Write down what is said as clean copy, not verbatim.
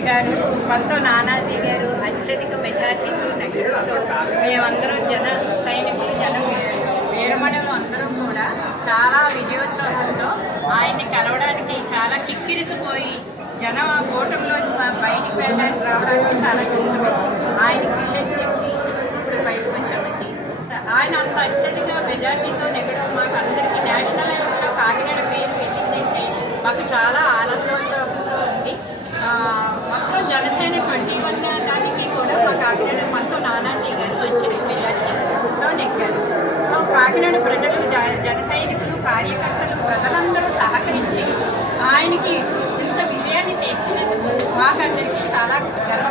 రెడ్డి గారు పంతో నానాజీ గారు అత్యధిక మెజార్టీతో నెగ్గారు. మేమందరం జన సైనికులు వీరమణులు అందరం కూడా చాలా విజయోత్సవంతో ఆయన్ని కలవడానికి చాలా కిక్కిరిసిపోయి జనం ఆ కూటమిలో బయటికి వెళ్ళడానికి రావడానికి చాలా కష్టపడి ఆయనకి విషయం చెప్పి ఇప్పుడు బయటకు వచ్చామండి. ఆయన అంత అత్యధిక మెజార్టీతో నెగ్గడం మాకు అందరికీ నేషనల్ లెవెల్లో కాకినాడ పేరు వెళ్ళిందంటే మాకు చాలా ఆనందోత్సవంగా ఉంది. మొత్తం జనసేన 21 దానికి కూడా మా కాకినాడ పంతో నానాజీ గారు అత్యధిక మెజార్టీతో నెగ్గారు. సో కాకినాడ ప్రజలు జన సైనికులు కార్యకర్తలు ప్రజలందరూ సహకరించి ఆయనకి ఇంత విజయాన్ని తెచ్చినందుకు మాకందరికీ చాలా గర్వ